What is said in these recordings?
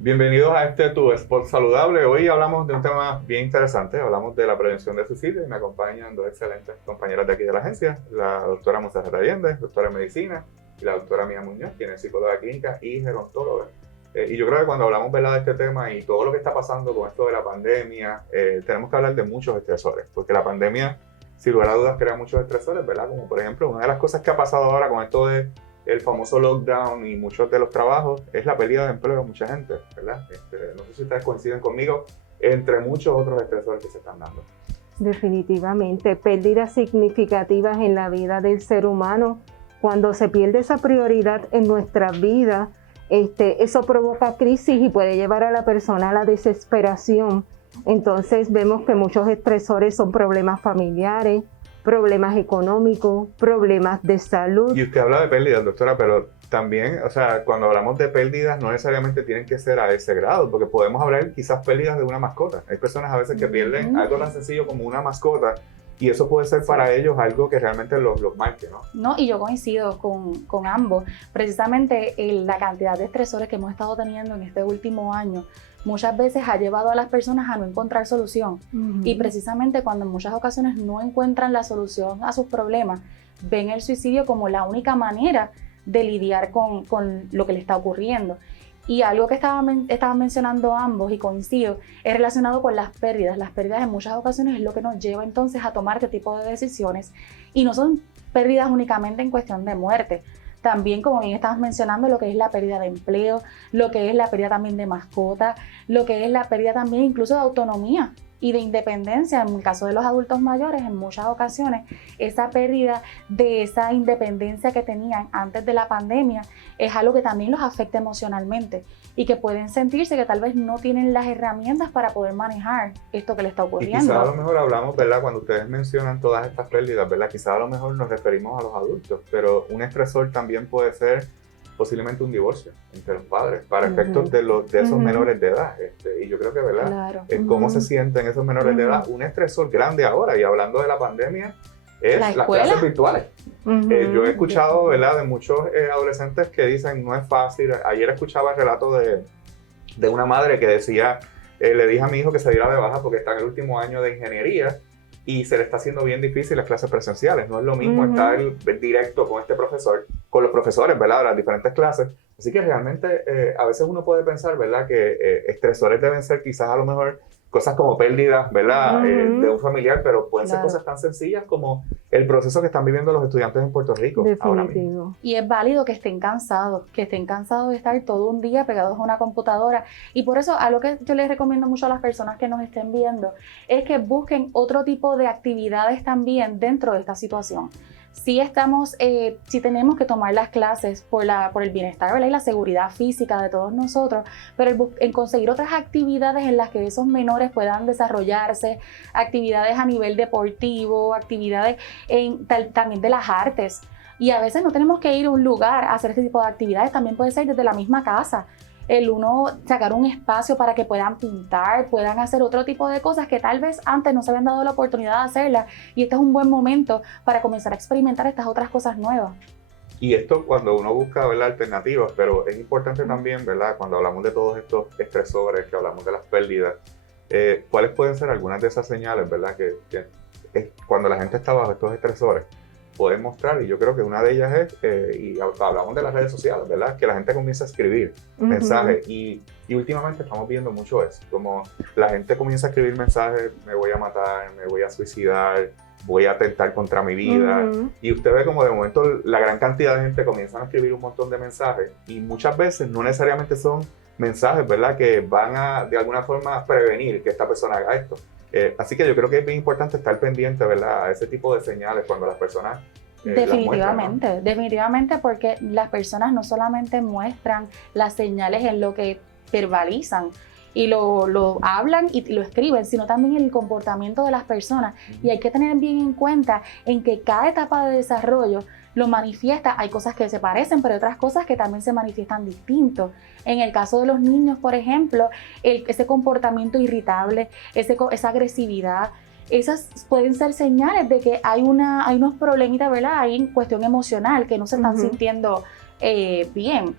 Bienvenidos a Tu Sport Saludable. Hoy hablamos de un tema bien interesante. Hablamos de la prevención de suicidio y me acompañan dos excelentes compañeras de aquí de la agencia, la doctora Montserrat Allende, doctora en medicina, y la doctora Mía Muñoz, quien es psicóloga clínica y gerontóloga. Y yo creo que cuando hablamos, ¿verdad?, de este tema y todo lo que está pasando con esto de la pandemia, tenemos que hablar de muchos estresores, porque la pandemia, sin lugar a dudas, crea muchos estresores, ¿verdad? Como por ejemplo, una de las cosas que ha pasado ahora con esto de el famoso lockdown y muchos de los trabajos es la pérdida de empleo de mucha gente, ¿verdad? No sé si ustedes coinciden conmigo, entre muchos otros estresores que se están dando. Definitivamente, pérdidas significativas en la vida del ser humano. Cuando se pierde esa prioridad en nuestra vida, eso provoca crisis y puede llevar a la persona a la desesperación. Entonces vemos que muchos estresores son problemas familiares, problemas económicos, problemas de salud. Y usted habla de pérdidas, doctora, pero también, o sea, cuando hablamos de pérdidas no necesariamente tienen que ser a ese grado, porque podemos hablar quizás pérdidas de una mascota. Hay personas a veces que pierden algo tan sencillo como una mascota y eso puede ser para ellos algo que realmente los marque, ¿no? No, y yo coincido con ambos. Precisamente la cantidad de estresores que hemos estado teniendo en este último año muchas veces ha llevado a las personas a no encontrar solución. Y precisamente cuando en muchas ocasiones no encuentran la solución a sus problemas, ven el suicidio como la única manera de lidiar con lo que le está ocurriendo. Y algo que estaban mencionando ambos, y coincido, es relacionado con las pérdidas. Las pérdidas en muchas ocasiones es lo que nos lleva entonces a tomar este tipo de decisiones. Y no son pérdidas únicamente en cuestión de muerte. También, como bien estabas mencionando, lo que es la pérdida de empleo, lo que es la pérdida también de mascota, lo que es la pérdida también incluso de autonomía y de independencia. En el caso de los adultos mayores, en muchas ocasiones, esa pérdida de esa independencia que tenían antes de la pandemia es algo que también los afecta emocionalmente y que pueden sentirse que tal vez no tienen las herramientas para poder manejar esto que les está ocurriendo. Y quizás a lo mejor hablamos, ¿verdad?, cuando ustedes mencionan todas estas pérdidas, ¿verdad?, quizás a lo mejor nos referimos a los adultos, pero un estresor también puede ser posiblemente un divorcio entre los padres para efectos de esos menores de edad. Y yo creo que, ¿verdad?, Claro. cómo se sienten esos menores de edad. Un estresor grande ahora, y hablando de la pandemia, es las clases virtuales. Yo he escuchado, ¿verdad?, de muchos adolescentes que dicen no es fácil. Ayer escuchaba el relato de una madre que decía, le dije a mi hijo que se diera de baja porque está en el último año de ingeniería y se le está haciendo bien difícil las clases presenciales. No es lo mismo estar directo con con los profesores, ¿verdad?, de las diferentes clases. Así que realmente a veces uno puede pensar, ¿verdad?, que estresores deben ser quizás a lo mejor cosas como pérdidas, ¿verdad?, de un familiar, pero pueden ser cosas tan sencillas como el proceso que están viviendo los estudiantes en Puerto Rico ahora mismo. Y es válido que estén cansados de estar todo un día pegados a una computadora. Y por eso, algo que yo les recomiendo mucho a las personas que nos estén viendo es que busquen otro tipo de actividades también dentro de esta situación. Sí tenemos que tomar las clases por el bienestar, ¿verdad?, y la seguridad física de todos nosotros, pero en conseguir otras actividades en las que esos menores puedan desarrollarse, actividades a nivel deportivo, actividades también de las artes. Y a veces no tenemos que ir a un lugar a hacer este tipo de actividades, también puede ser desde la misma casa. El uno sacar un espacio para que puedan pintar, puedan hacer otro tipo de cosas que tal vez antes no se habían dado la oportunidad de hacerlas, y este es un buen momento para comenzar a experimentar estas otras cosas nuevas. Y esto cuando uno busca, ¿verdad?, alternativas, pero es importante también, ¿verdad?, cuando hablamos de todos estos estresores, que hablamos de las pérdidas, ¿cuáles pueden ser algunas de esas señales, ¿verdad?, que cuando la gente está bajo estos estresores pueden mostrar? Y yo creo que una de ellas es, y hablamos de las redes sociales, ¿verdad?, que la gente comienza a escribir mensajes y últimamente estamos viendo mucho eso, como la gente comienza a escribir mensajes: me voy a matar, me voy a suicidar, voy a atentar contra mi vida. Y usted ve como de momento la gran cantidad de gente comienzan a escribir un montón de mensajes y muchas veces no necesariamente son mensajes, ¿verdad?, que van a de alguna forma prevenir que esta persona haga esto. Así que yo creo que es bien importante estar pendiente, ¿verdad?, a ese tipo de señales cuando las personas definitivamente, las muestran, ¿no? Definitivamente, porque las personas no solamente muestran las señales en lo que verbalizan y lo hablan y lo escriben, sino también el comportamiento de las personas. Y hay que tener bien en cuenta en que cada etapa de desarrollo lo manifiesta. Hay cosas que se parecen, pero hay otras cosas que también se manifiestan distintos. En el caso de los niños, por ejemplo, ese comportamiento irritable, esa agresividad, esas pueden ser señales de que hay unos problemitas, ¿verdad?, ahí en cuestión emocional, que no se están sintiendo bien.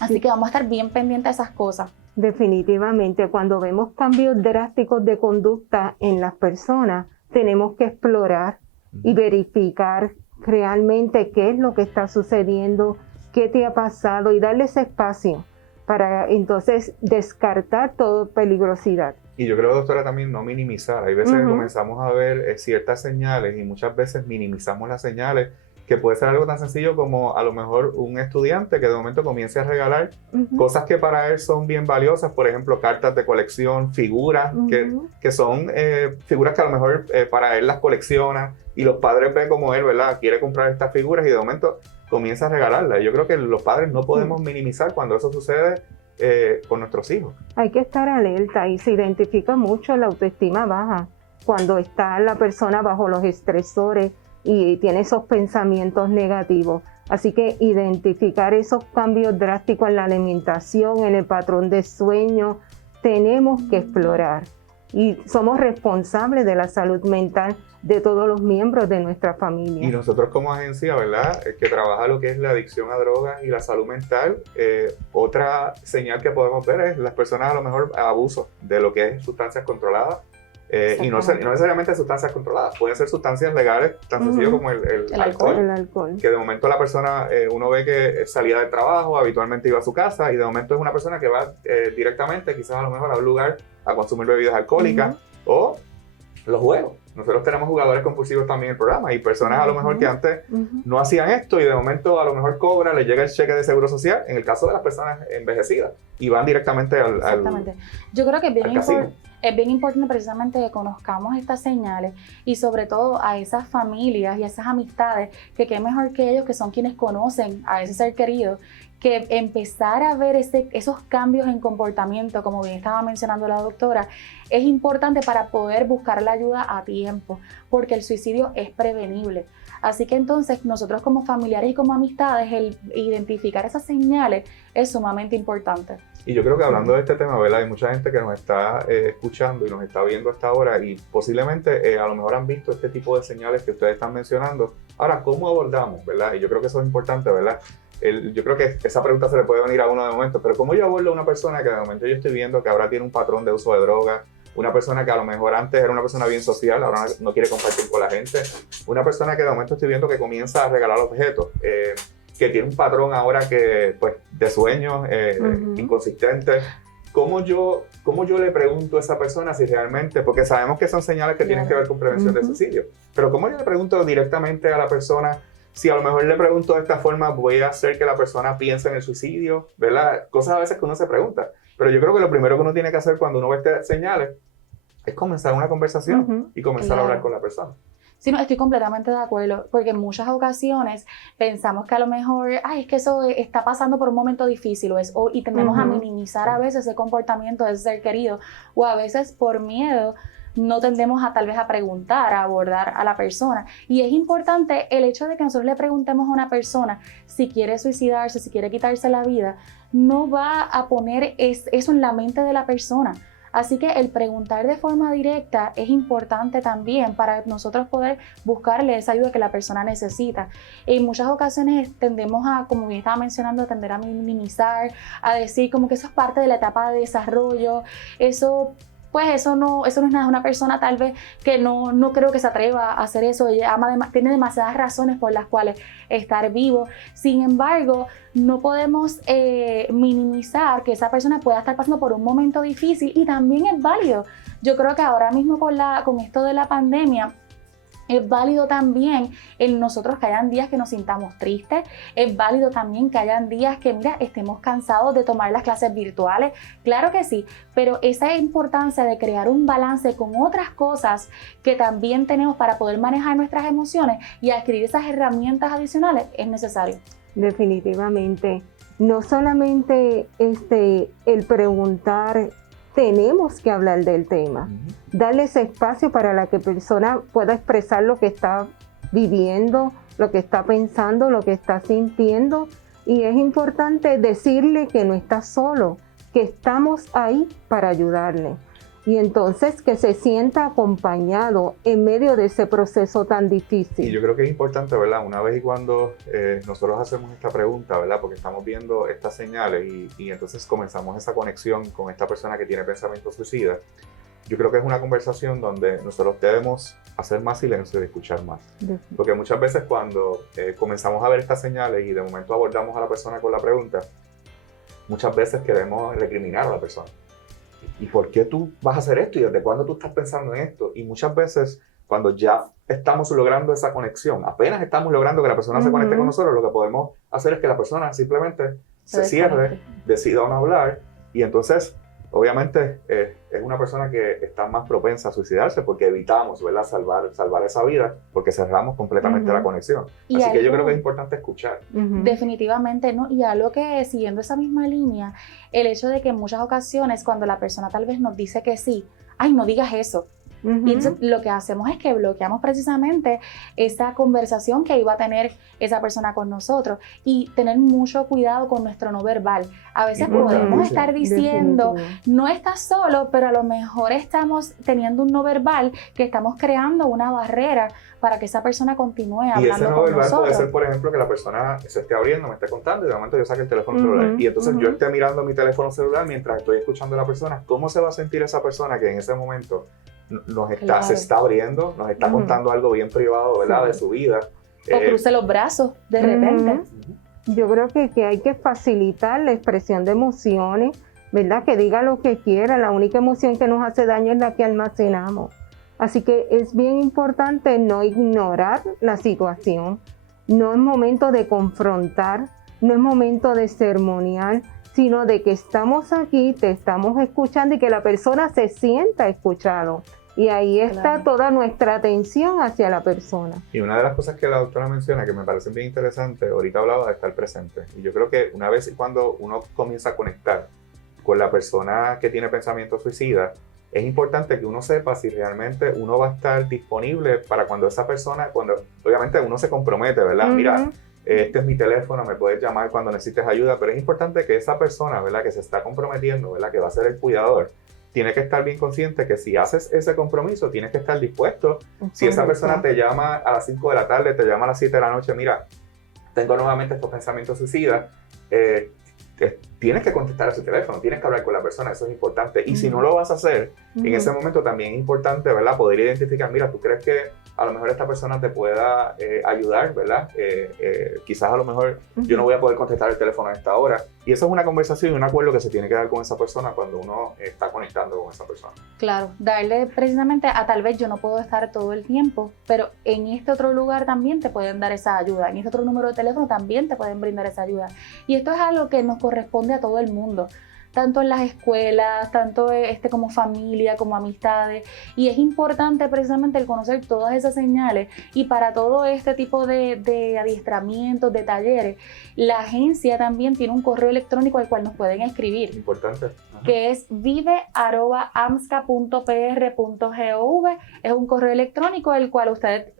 Así que vamos a estar bien pendientes de esas cosas. Definitivamente, cuando vemos cambios drásticos de conducta en las personas, tenemos que explorar y verificar realmente qué es lo que está sucediendo, qué te ha pasado y darle ese espacio para entonces descartar toda peligrosidad. Y yo creo, doctora, también no minimizar. Hay veces que comenzamos a ver ciertas señales y muchas veces minimizamos las señales, que puede ser algo tan sencillo como a lo mejor un estudiante que de momento comience a regalar cosas que para él son bien valiosas, por ejemplo, cartas de colección, figuras, que son figuras que a lo mejor para él las colecciona, y los padres ven como él, ¿verdad?, quiere comprar estas figuras y de momento comienza a regalarlas. Yo creo que los padres no podemos minimizar cuando eso sucede con nuestros hijos. Hay que estar alerta y se identifica mucho la autoestima baja cuando está la persona bajo los estresores y tiene esos pensamientos negativos. Así que identificar esos cambios drásticos en la alimentación, en el patrón de sueño, tenemos que explorar. Y somos responsables de la salud mental de todos los miembros de nuestra familia. Y nosotros como agencia, ¿verdad?, que trabaja lo que es la adicción a drogas y la salud mental, otra señal que podemos ver es las personas a lo mejor abuso de lo que es sustancias controladas. Y no necesariamente sustancias controladas, pueden ser sustancias legales, tan sencillo como el alcohol. El alcohol. Que de momento la persona, uno ve que salía del trabajo, habitualmente iba a su casa, y de momento es una persona que va directamente, quizás a lo mejor a un lugar a consumir bebidas alcohólicas, o los juegos. Nosotros tenemos jugadores compulsivos también en el programa, y personas a lo mejor que antes no hacían esto, y de momento a lo mejor cobra, le llega el cheque de seguro social, en el caso de las personas envejecidas, y van directamente al Yo creo que es bien importante precisamente que conozcamos estas señales, y sobre todo a esas familias y a esas amistades, que qué mejor que ellos, que son quienes conocen a ese ser querido, que empezar a ver esos cambios en comportamiento, como bien estaba mencionando la doctora, es importante para poder buscar la ayuda a tiempo, porque el suicidio es prevenible. Así que entonces nosotros como familiares y como amistades, el identificar esas señales es sumamente importante. Y yo creo que hablando de este tema, ¿verdad?, hay mucha gente que nos está escuchando y nos está viendo hasta ahora, y posiblemente a lo mejor han visto este tipo de señales que ustedes están mencionando. Ahora, ¿cómo abordamos, verdad? Y yo creo que eso es importante, ¿verdad? Yo creo que esa pregunta se le puede venir a uno de momento, pero ¿cómo yo abordo a una persona que de momento yo estoy viendo que ahora tiene un patrón de uso de drogas? Una persona que a lo mejor antes era una persona bien social, ahora no quiere compartir con la gente. Una persona que de momento estoy viendo que comienza a regalar objetos, que tiene un patrón ahora que, pues, de sueños inconsistentes. ¿Cómo yo le pregunto a esa persona si realmente, porque sabemos que son señales que tienen que ver con prevención de suicidio, pero cómo yo le pregunto directamente a la persona si a lo mejor le pregunto de esta forma voy a hacer que la persona piense en el suicidio, ¿verdad? Cosas a veces que uno se pregunta. Pero yo creo que lo primero que uno tiene que hacer cuando uno ve estas señales es comenzar una conversación y comenzar a hablar con la persona. Sí, no, estoy completamente de acuerdo, porque en muchas ocasiones pensamos que a lo mejor, es que eso está pasando por un momento difícil, y tendemos a minimizar a veces ese comportamiento de ese ser querido, o a veces por miedo no tendemos a tal vez a preguntar, a abordar a la persona. Y es importante el hecho de que nosotros le preguntemos a una persona si quiere suicidarse, si quiere quitarse la vida, no va a poner eso en la mente de la persona. Así que el preguntar de forma directa es importante también para nosotros poder buscarle esa ayuda que la persona necesita. En muchas ocasiones tendemos a, como bien estaba mencionando, a tender a minimizar, a decir como que eso es parte de la etapa de desarrollo, eso no es nada. Una persona tal vez que no creo que se atreva a hacer eso, ella tiene demasiadas razones por las cuales estar vivo. Sin embargo, no podemos minimizar que esa persona pueda estar pasando por un momento difícil, y también es válido. Yo creo que ahora mismo con esto de la pandemia, es válido también en nosotros que hayan días que nos sintamos tristes, es válido también que hayan días que, estemos cansados de tomar las clases virtuales, claro que sí, pero esa importancia de crear un balance con otras cosas que también tenemos para poder manejar nuestras emociones y adquirir esas herramientas adicionales es necesario. Definitivamente, no solamente el preguntar, tenemos que hablar del tema, darle ese espacio para la que persona pueda expresar lo que está viviendo, lo que está pensando, lo que está sintiendo, y es importante decirle que no está solo, que estamos ahí para ayudarle. y entonces que se sienta acompañado en medio de ese proceso tan difícil. Y yo creo que es importante, ¿verdad? Una vez y cuando nosotros hacemos esta pregunta, ¿verdad? Porque estamos viendo estas señales y entonces comenzamos esa conexión con esta persona que tiene pensamiento suicida. Yo creo que es una conversación donde nosotros debemos hacer más silencio y escuchar más. Porque muchas veces cuando comenzamos a ver estas señales y de momento abordamos a la persona con la pregunta, muchas veces queremos recriminar a la persona. ¿Y por qué tú vas a hacer esto? ¿Y desde cuándo tú estás pensando en esto? Y muchas veces cuando ya estamos logrando esa conexión, apenas estamos logrando que la persona se conecte con nosotros, lo que podemos hacer es que la persona simplemente se cierre, decida no hablar y entonces obviamente es una persona que está más propensa a suicidarse porque evitamos, ¿verdad? salvar esa vida porque cerramos completamente la conexión. Y así que yo creo que es importante escuchar. Definitivamente, ¿no? Y algo que, siguiendo esa misma línea, el hecho de que en muchas ocasiones cuando la persona tal vez nos dice que sí, ay, no digas eso. Y entonces lo que hacemos es que bloqueamos precisamente esa conversación que iba a tener esa persona con nosotros y tener mucho cuidado con nuestro no verbal. A veces podemos estar diciendo, no estás solo, pero a lo mejor estamos teniendo un no verbal que estamos creando una barrera para que esa persona continúe hablando con nosotros. Y ese no verbal puede ser, por ejemplo, que la persona se esté abriendo, me esté contando y de momento yo saque el teléfono celular. Y entonces yo esté mirando mi teléfono celular mientras estoy escuchando a la persona. ¿Cómo se va a sentir esa persona que en ese momento se está abriendo, nos está contando algo bien privado, ¿verdad? De su vida? O cruce los brazos de repente. Yo creo que hay que facilitar la expresión de emociones, ¿verdad? Que diga lo que quiera. La única emoción que nos hace daño es la que almacenamos. Así que es bien importante no ignorar la situación. No es momento de confrontar, no es momento de sermonear, sino de que estamos aquí, te estamos escuchando y que la persona se sienta escuchado. Y ahí está toda nuestra atención hacia la persona. Y una de las cosas que la doctora menciona que me parece bien interesante, ahorita hablaba de estar presente. Y yo creo que una vez cuando uno comienza a conectar con la persona que tiene pensamiento suicida, es importante que uno sepa si realmente uno va a estar disponible para cuando esa persona, obviamente uno se compromete, ¿verdad? Mira, este es mi teléfono, me puedes llamar cuando necesites ayuda, pero es importante que esa persona, ¿verdad? Que se está comprometiendo, ¿verdad? Que va a ser el cuidador, tiene que estar bien consciente que si haces ese compromiso, tienes que estar dispuesto. Si esa persona te llama a las 5 de la tarde, te llama a las 7 de la noche, mira, tengo nuevamente estos pensamientos suicidas, tienes que contestar a su teléfono, tienes que hablar con la persona, eso es importante. Y si no lo vas a hacer, en ese momento también es importante, ¿verdad? Poder identificar, mira, ¿tú crees que a lo mejor esta persona te pueda ayudar, ¿verdad? Quizás a lo mejor yo no voy a poder contestar el teléfono a esta hora. Y eso es una conversación y un acuerdo que se tiene que dar con esa persona cuando uno está conectando con esa persona. Claro, darle precisamente a tal vez yo no puedo estar todo el tiempo, pero en este otro lugar también te pueden dar esa ayuda, en este otro número de teléfono también te pueden brindar esa ayuda. Y esto es algo que nos corresponde a todo el mundo, tanto en las escuelas, tanto como familia, como amistades, y es importante precisamente el conocer todas esas señales. Y para todo este tipo de adiestramientos, de talleres, la agencia también tiene un correo electrónico al cual nos pueden escribir. Importante. Que es vive@amsca.pr.gov. Es un correo electrónico el cual usted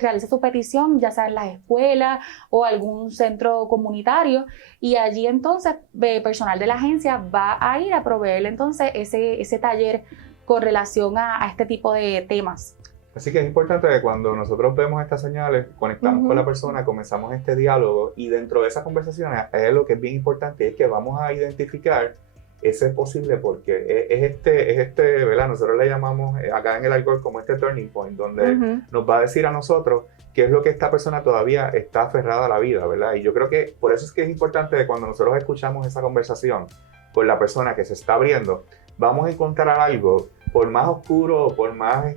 realiza su petición, ya sea en las escuelas o algún centro comunitario, y allí entonces personal de la agencia va a ir a proveerle entonces ese taller con relación a este tipo de temas. Así que es importante que cuando nosotros vemos estas señales, conectamos con la persona, comenzamos este diálogo, y dentro de esas conversaciones lo que es bien importante es que vamos a identificar ese posible porque es este, ¿verdad? Nosotros le llamamos acá en el alcohol como este turning point, donde nos va a decir a nosotros qué es lo que esta persona todavía está aferrada a la vida, ¿verdad? Y yo creo que por eso es que es importante que cuando nosotros escuchamos esa conversación con la persona que se está abriendo, vamos a encontrar algo, por más oscuro, por más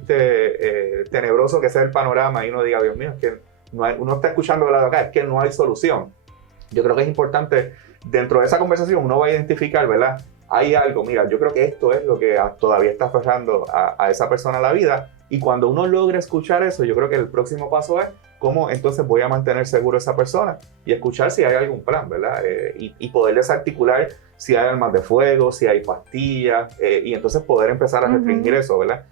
tenebroso que sea el panorama, y uno diga, Dios mío, es que uno está escuchando de acá, es que no hay solución. Yo creo que es importante, dentro de esa conversación, uno va a identificar, ¿verdad? Hay algo, mira, yo creo que esto es lo que todavía está aferrando a esa persona a la vida, y cuando uno logra escuchar eso, yo creo que el próximo paso es cómo entonces voy a mantener seguro a esa persona y escuchar si hay algún plan, ¿verdad? Y poder desarticular si hay armas de fuego, si hay pastillas, y entonces poder empezar a restringir eso, ¿verdad?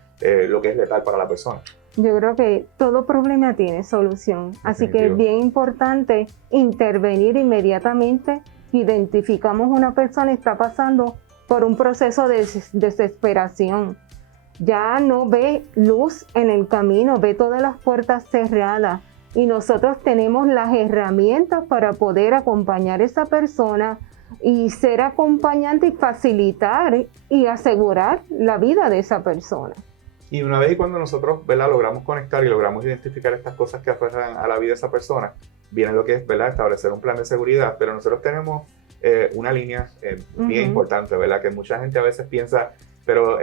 Lo que es letal para la persona. Yo creo que todo problema tiene solución, así que es bien importante intervenir inmediatamente. Identificamos una persona que está pasando por un proceso de desesperación. ya no ve luz en el camino, ve todas las puertas cerradas. Y nosotros tenemos las herramientas para poder acompañar a esa persona y ser acompañante y facilitar y asegurar la vida de esa persona. Y una vez y cuando nosotros, ¿verdad?, logramos conectar y logramos identificar estas cosas que afectan a la vida de esa persona, viene lo que es, ¿verdad?, establecer un plan de seguridad. Pero nosotros tenemos una línea bien importante, ¿verdad?, que mucha gente a veces piensa, pero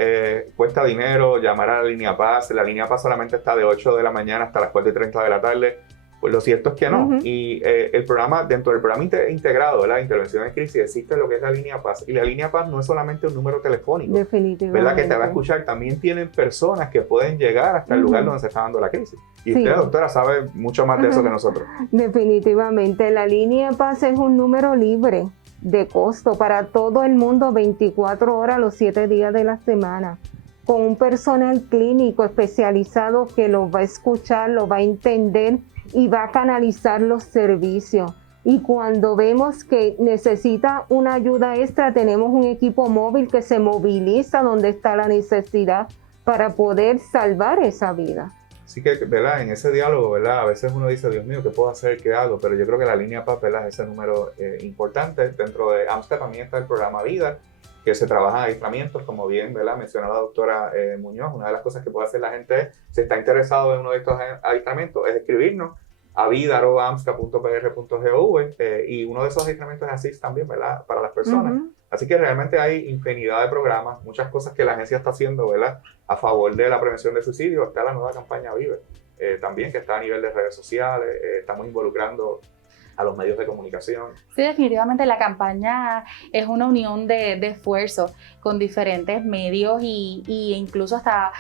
cuesta dinero llamar a la línea Paz. La línea Paz solamente está de 8 de la mañana hasta las 4:30 de la tarde. Pues lo cierto es que no. Y el programa, dentro del programa integrado, ¿verdad?, Intervención en Crisis, existe lo que es la línea Paz. Y la línea Paz no es solamente un número telefónico, definitivamente, ¿verdad?, que te va a escuchar. También tienen personas que pueden llegar hasta el lugar donde se está dando la crisis. Y usted, doctora, sabe mucho más de eso que nosotros. Definitivamente. La línea Paz es un número libre de costo para todo el mundo, 24 horas los 7 días de la semana, con un personal clínico especializado que lo va a escuchar, lo va a entender y va a canalizar los servicios. Y cuando vemos que necesita una ayuda extra, tenemos un equipo móvil que se moviliza donde está la necesidad para poder salvar esa vida. Así que, ¿verdad?, en ese diálogo, ¿verdad?, a veces uno dice, Dios mío, ¿qué puedo hacer? ¿Qué hago? Pero yo creo que la línea Paz, ¿verdad?, es ese número importante. Dentro de AMSCA también está el programa Vida, que se trabaja en adiestramientos, como bien, ¿verdad?, mencionó la doctora Muñoz. Una de las cosas que puede hacer la gente es, si está interesado en uno de estos adiestramientos, es escribirnos a vida@amsca.pr.gov, y uno de esos adiestramientos es ASIS también, ¿verdad?, para las personas. Así que realmente hay infinidad de programas, muchas cosas que la agencia está haciendo, ¿verdad?, a favor de la prevención de suicidio. Está la nueva campaña Vive, también, que está a nivel de redes sociales. Estamos involucrando a los medios de comunicación. Sí, definitivamente la campaña es una unión de esfuerzos con diferentes medios y incluso hasta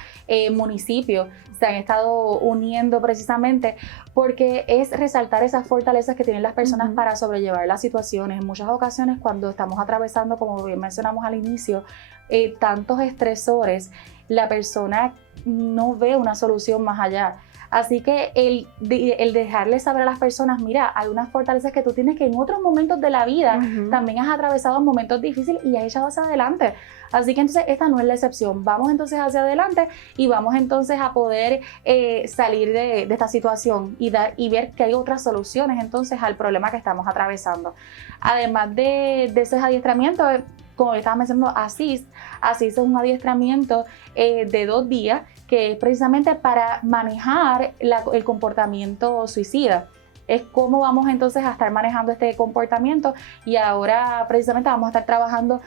municipios se han estado uniendo precisamente porque es resaltar esas fortalezas que tienen las personas para sobrellevar las situaciones. En muchas ocasiones, cuando estamos atravesando, como bien mencionamos al inicio, tantos estresores, la persona no ve una solución más allá. Así que el dejarle saber a las personas, mira, hay unas fortalezas que tú tienes que en otros momentos de la vida también has atravesado momentos difíciles y has echado hacia adelante. Así que entonces esta no es la excepción. Vamos entonces hacia adelante y vamos entonces a poder salir de esta situación y ver que hay otras soluciones entonces al problema que estamos atravesando. Además de esos adiestramientos, como estaba mencionando, ASIS es un adiestramiento de 2 días que es precisamente para manejar el comportamiento suicida. Es cómo vamos entonces a estar manejando este comportamiento, y ahora precisamente vamos a estar trabajando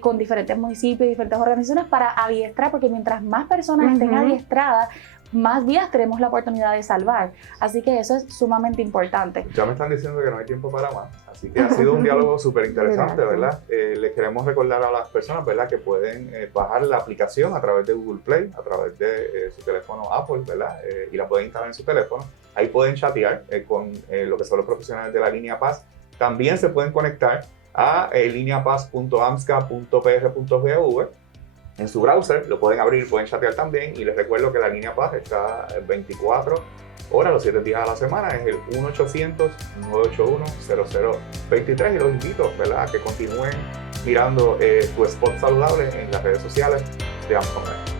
con diferentes municipios y diferentes organizaciones para adiestrar, porque mientras más personas estén adiestradas, más vidas tenemos la oportunidad de salvar. Así que eso es sumamente importante. Ya me están diciendo que no hay tiempo para más, así que ha sido un diálogo súper interesante, ¿verdad? Les queremos recordar a las personas, ¿verdad?, que pueden bajar la aplicación a través de Google Play, a través de su teléfono Apple, ¿verdad? Y la pueden instalar en su teléfono. Ahí pueden chatear con lo que son los profesionales de la línea Paz. También se pueden conectar a lineapaz.amsca.pr.gov. En su browser lo pueden abrir, pueden chatear también, y les recuerdo que la línea Paz está 24 horas, los 7 días a la semana. Es el 1-800-981-0023, y los invito, ¿verdad?, a que continúen mirando tu spot saludable en las redes sociales de AMSCA.